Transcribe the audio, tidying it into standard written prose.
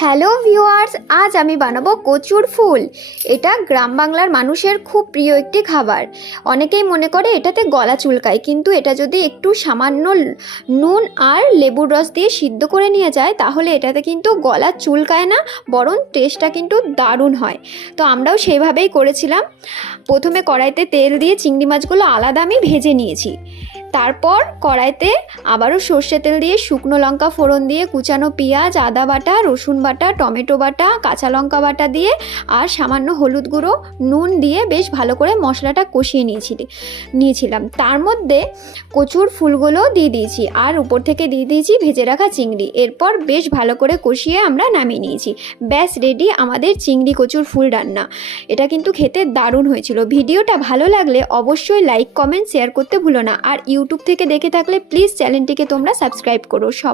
Hello viewers, আজ আমি বানাবো কচুর ফুল। এটা গ্রাম বাংলার মানুষের খুব প্রিয় একটি খাবার। অনেকেই মনে করে এটাতে গলা চুলকায়, কিন্তু এটা যদি একটু সামান্য নুন আর লেবুর রস দিয়ে সিদ্ধ করে নিয়ে যায় তাহলে এটাতে কিন্তু গলা চুলকায় না, বরং টেস্টটা কিন্তু দারুণ হয়। তো আমরাও সেইভাবেই করেছিলাম। প্রথমে কড়াইতে তেল দিয়ে চিংড়ি মাছগুলো আলাদা আমি ভেজে নিয়েছি। তারপর কড়াইতে আবারও সর্ষে তেল দিয়ে শুকনো লঙ্কা ফোড়ন দিয়ে কুচানো পেঁয়াজ, আদা বাটা, রসুন বাটা, টমেটো বাটা, কাঁচা লঙ্কা বাটা দিয়ে আর সামান্য হলুদ গুঁড়ো, নুন দিয়ে বেশ ভালো করে মশলাটা কষিয়ে নিয়েছিলাম। তার মধ্যে কচুর ফুলগুলো দিয়ে দিয়েছি আর উপর থেকে দিয়ে দিয়েছি ভেজে রাখা চিংড়ি। এরপর বেশ ভালো করে কষিয়ে আমরা নামিয়ে নিয়েছি। ব্যাস রেডি আমাদের চিংড়ি কচুর ফুল রান্না। এটা কিন্তু খেতে দারুণ হয়েছিল। ভিডিওটা ভালো লাগলে অবশ্যই লাইক, কমেন্ট, শেয়ার করতে ভুলো না। আর ইউটিউব থেকে দেখে থাকলে প্লিজ চ্যানেলটিকে তোমরা সাবস্ক্রাইব করো।